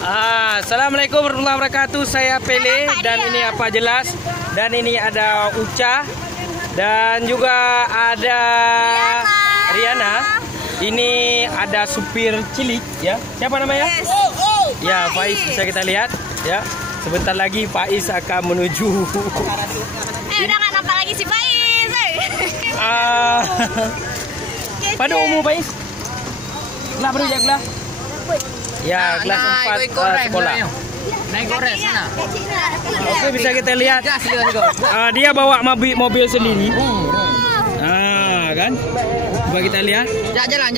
Assalamualaikum warahmatullahi wabarakatuh. Saya Pele dan ini apa jelas. Dan ini ada Uca dan juga ada Riana. Ini ada supir cilik ya. Siapa namanya? Ya, Faiz, bisa kita lihat ya. Sebentar lagi Faiz akan menuju. Udah nggak nampak lagi si Faiz. Pada umum Faiz. Kelas berapa kelas? Ya, kelas 4 sekolah. Naik gores sana. Oke, bisa kita lihat. Dia bawa mobil sendiri. Kan? Coba kita lihat. Jalan.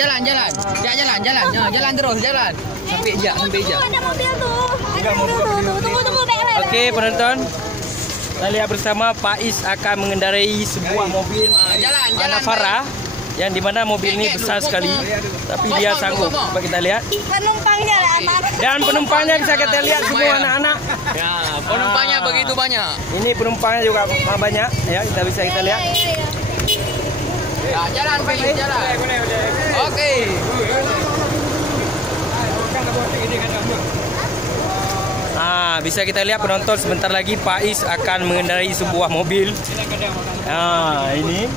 Jalan terus, jalan. Sampai ija. Ada mobil tuh. Tunggu. Oke, penonton. Kita lihat bersama Faiz akan mengendarai sebuah mobil Navara yang dimana mobil ini besar sekali, tapi dia sanggup. Coba kita lihat. Penumpangnya anak-anak. Dan penumpangnya bisa kita lihat semua anak-anak. Ya, penumpangnya begitu banyak. Ini penumpangnya juga banyak ya, kita lihat. Ya, jalan Faiz, jalan. Oke. Bisa kita lihat penonton, sebentar lagi Faiz akan mengendarai sebuah mobil.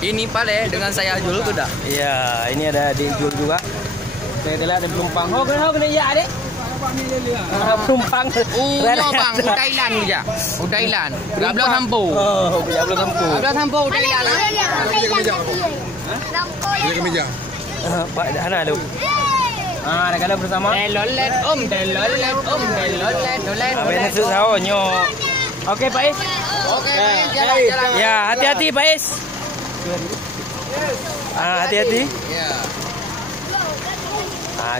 Ini Pale dengan saya Jul sudah. Iya, ini ada adik Jul juga. Kita lihat ada penumpang. Kena ya adik. Penumpang. Bang, Thailand aja. Thailand. Udah belum sampo. Belum sampo. Udah sampo Thailand. Ada kemeja. Pak Hana lu. Nak kala bersama. Telolet om. Abang susah nyo. Okey Faiz. Oke, jalan. Ya, hati-hati Faiz. Hati-hati. Ya.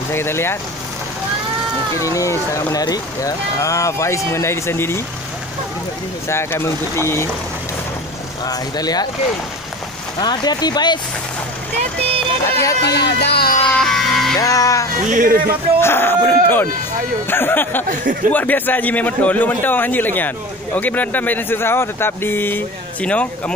Bisa kita lihat. Mungkin ini sangat menarik ya. Faiz mengendarai sendiri. Saya akan mengikuti. Kita lihat. Hati-hati Faiz. Hati-hati. Dah. Penonton. Luar biasa Haji memang betul. Lu mentong anjir lagi kan. Okey penonton, baik dan susah tetap di sini. Kamu